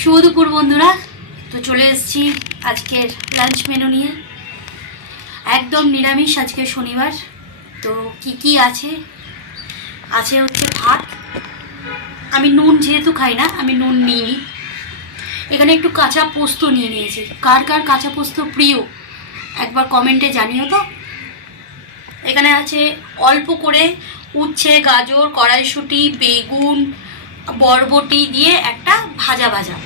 শুভ দুপুর বন্ধুরা। তো চলে এসেছি আজকের লাঞ্চ মেনু নিয়ে। একদম নিরামিষ, আজকে শনিবার। তো কি কি আছে হচ্ছে ভাত। আমি নুন যেহেতু খাই না, আমি নুন নিইনি। এখানে একটু কাঁচা পোস্ত নিয়ে নিয়েছি। কার কার কাঁচা পোস্ত প্রিয় একবার কমেন্টে জানিও তো। এখানে আছে অল্প করে উচ্ছে, গাজর, কড়াইশুঁটি, বেগুন, বরবটি দিয়ে একটা ভাজা ভাজা।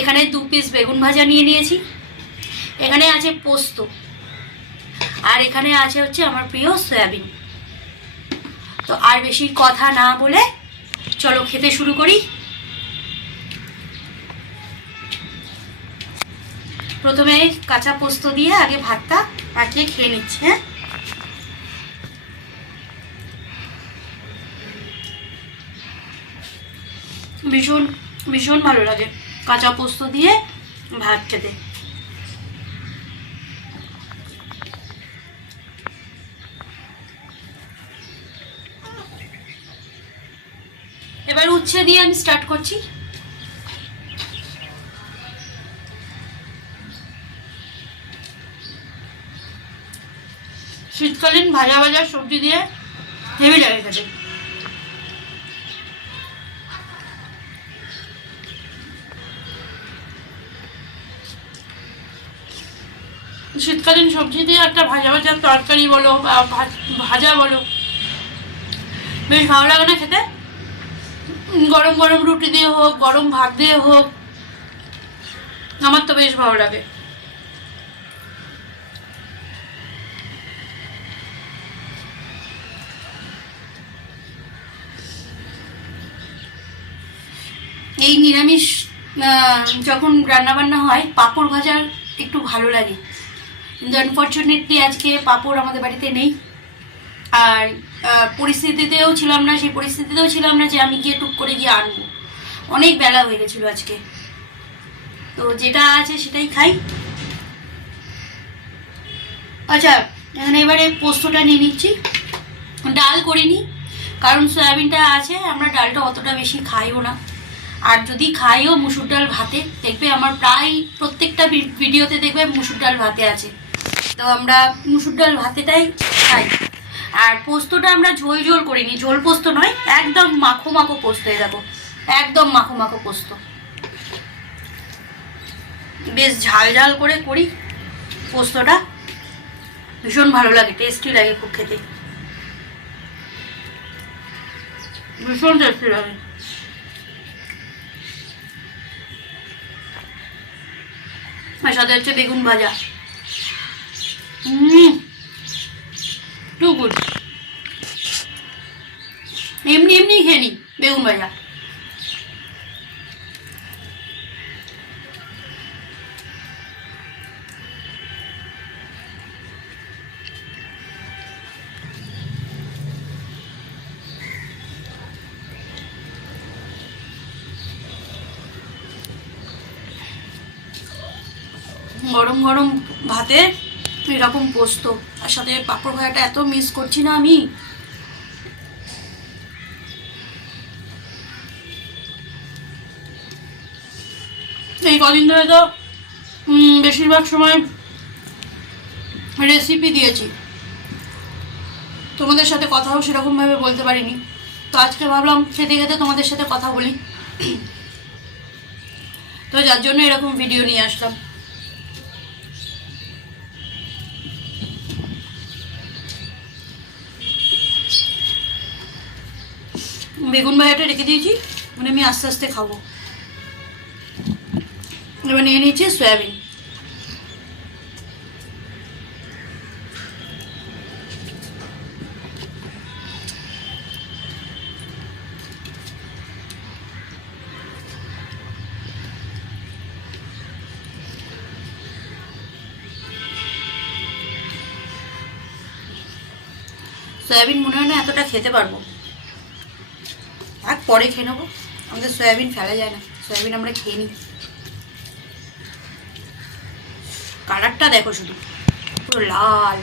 এখানে 2 পিস বেগুন ভাজা নিয়ে নিয়েছি। এখানে আছে পোস্ত, আর এখানে আছে হচ্ছে আমার প্রিয় সয়াবিন। তো আর বেশি কথা না বলে চলো খেতে শুরু করি। প্রথমে কাঁচা পোস্ত দিয়ে আগে ভাতটা পাকিয়ে খেয়ে নিচ্ছি। হ্যাঁ, ভীষণ ভীষণ ভালো লাগে কাঁচা পোস্ত দিয়ে ভাত খেতে। এবার উচ্ছে দিয়ে আমি স্টার্ট করছি। শীতকালীন ভাজা ভাজা সবজি দিয়ে হেভি লাগে খেতে। শীতকালীন সবজি দিয়ে একটা ভাজা ভাজা তরকারি বলো বা ভাজা বলো, বেশ ভালো লাগে না খেতে? গরম গরম রুটি দিয়ে হোক, গরম ভাত দিয়ে হোক, আমার তো বেশ ভালো লাগে। এই নিরামিষ যখন রান্নাবান্না হয় পাঁপড় ভাজার একটু ভালো লাগে, কিন্তু আনফর্চুনেটলি আজকে পাঁপড় আমাদের বাড়িতে নেই। আর পরিস্থিতিতেও ছিলাম না, সেই পরিস্থিতিতেও ছিলাম না যে আমি গিয়ে টুক করে গিয়ে আনবো। অনেক বেলা হয়ে গেছিলো আজকে। তো যেটা আছে সেটাই খাই। আচ্ছা, এখানে এবারে পোস্তটা নিয়ে নিচ্ছি। ডাল করিনি, কারণ সয়াবিনটা আছে, আমরা ডালটা অতটা বেশি খাইও না। আর যদি খাইও মুসুর ডাল ভাতে, দেখবে আমার প্রায় প্রত্যেকটা ভিডিওতে দেখবে মুসুর ডাল ভাতে আছে। তো আমরা মুসুর ডাল ভাতেটাই খাই। আর পোস্তটা আমরা ঝোল ঝোল করিনি, ঝোল পোস্ত নয়, একদম মাখো মাখো পোস্ত। দেখো, একদম মাখো মাখো পোস্ত, বেশ ঝাল ঝাল করে করি পোস্তটা। ভীষণ ভালো লাগে, টেস্টি লাগে খুব খেতে, ভীষণ টেস্টি লাগে। আর সাথে হচ্ছে বেগুন ভাজা। Too good. এমনি এমনি খেয়ে নি বেগুন ভাজা। গরম গরম ভাতে এরকম পোস্ত, আর সাথে পাঁপড় ভাজাটা এত মিস করছি না আমি। এই কদিন ধরে তো বেশিরভাগ সময় রেসিপি দিয়েছি, তোমাদের সাথে কথাও সেরকমভাবে বলতে পারিনি। তো আজকে ভাবলাম খেতে খেতে তোমাদের সাথে কথা বলি, তো যার জন্য এরকম ভিডিও নিয়ে আসলাম। বেগুন ভাজাটা রেখে দিয়েছি, মানে আমি আস্তে আস্তে খাবো। এবার নিয়ে নিয়েছি সয়াবিন। সয়াবিন মনে হয় না এতটা খেতে পারবো, আর পরে খেয়ে নেবো। আমাদের সয়াবিন ফেলা যায় না, সয়াবিন আমরা খেয়ে নিই। কালারটা দেখো শুধু, পুরো লাল।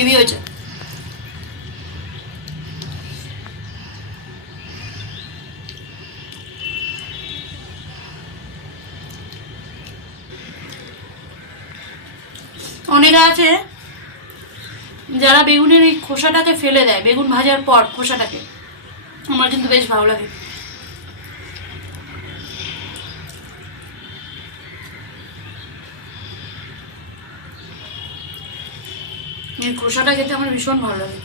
হেভি হয়েছে। অনেকে আছে যারা বেগুনের এই খোসাটাকে ফেলে দেয়, বেগুন ভাজার পর খোসাটাকে, আমার কিন্তু বেশ ভালো লাগে। এই খোসাটা খেতে আমার ভীষণ ভালো লাগে।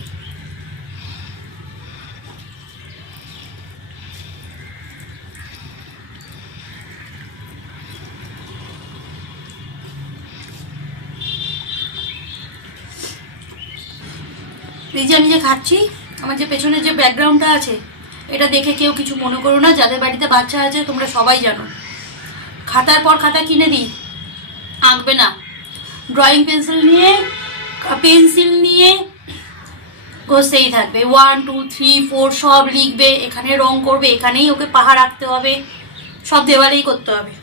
এই যে আমি যে খাচ্ছি, আমার যে পেছনে যে ব্যাকগ্রাউন্ডটা আছে, এটা দেখে কেউ কিছু মনে করো না। যাদের বাড়িতে বাচ্চা আছে তোমরা সবাই জানো, খাতার পর খাতা কিনে দিই, আঁকবে না, ড্রয়িং পেন্সিল নিয়ে ঘষতেই থাকবে, 1 2 3 4 সব লিখবে, এখানে রং করবে, এখানেই ওকে পাহাড় আঁকতে হবে, সব দেওয়ালেই করতে হবে।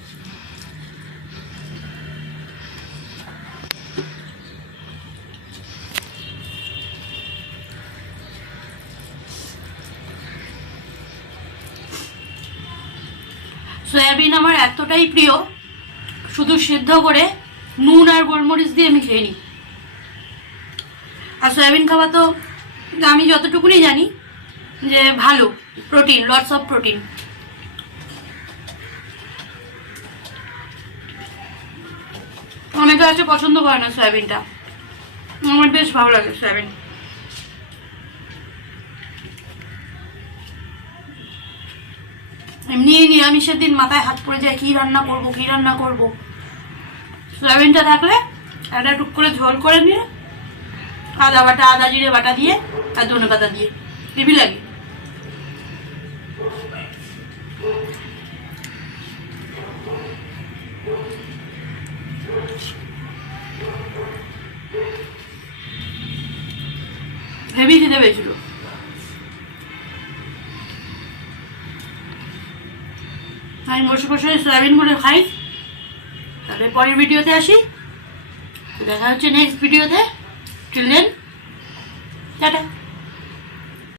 সয়াবিন আমার এতটাই প্রিয়, শুধু সিদ্ধ করে নুন আর গোলমরিচ দিয়ে আমি খেয়ে নিই। আর সয়াবিন খাওয়া তো আমি যতটুকুনি জানি যে ভালো, প্রোটিন, লটস অফ প্রোটিন। অনেকে আছে পছন্দ করে না সয়াবিনটা, আমার বেশ ভালো লাগে সয়াবিন। এমনি নিরামিষের দিন মাথায় হাত পড়ে যায়, কি রান্না করব। সয়াবিনটা থাকলে একটা টুক করে ঝোল করে নিয়ে আদা জিরে বাটা দিয়ে আর ধনে পাতা দিয়ে হেভি লাগে। হেভি খেতে পেয়েছিল। আমি বসে বসে সয়াবিন করে খাই। তাহলে পরের ভিডিওতে আসি, দেখা হচ্ছে নেক্সট ভিডিওতে। Till then, tata.